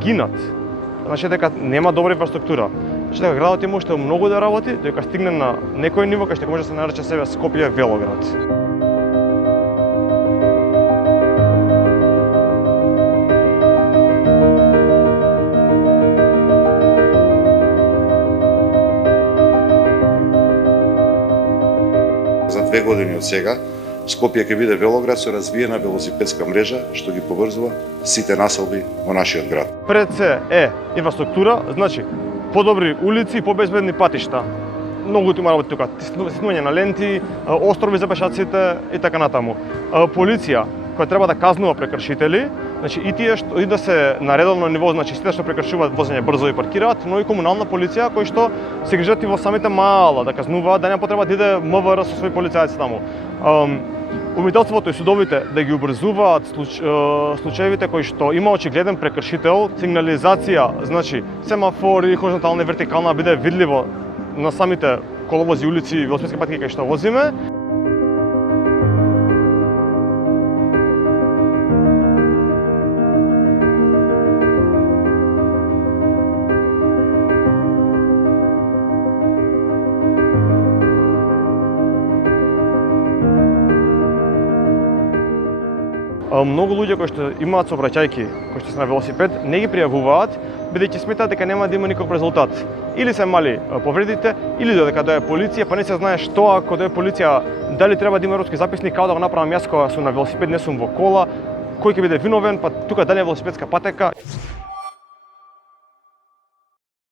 гинат. Значи дека нема добра инфраструктура. Значи дека градот има уште многу да работи, дека стигне на некој ниво кај што може да се нарече себе Скопје велоград. За 2 години од сега, Скопје ќе биде велоград со развиена велосипедска мрежа, што ги поврзува сите населби во нашиот град. Пред се е инфраструктура, значи подобри улици и побезбедни патишта. Многу има работи тука, стиснување на ленти, острови за пешаците и така натаму. Полиција која треба да казнува прекршители, значи и тие што и да се на редовно ниво, значи сите што прекршуваат возење брзо и паркираат, но и комунална полиција кои што се грижат и во самите мала да казнуваат, да нема потреба да иде МВР со своји полицајци таму. Обвинителството и судовите да ги обрзуваат случаевите кои што има очигледен прекршител, сигнализација, значи семафори, хоризонтална и вертикална биде видливо на самите коловози, улици и велосипедски патки кај што возиме. Многу луѓе кои што имаат сообраќајки, кои што се на велосипед, не ги пријавуваат, бидејќи сметаат дека нема да има никаков резултат. Или се мали повредите, или додека дое полиција, па не се знае што ако дое полиција, дали треба да има родски записник, како да го направам јас кога сум на велосипед, не сум во кола, кој ќе биде виновен, па тука дали е велосипедска патека.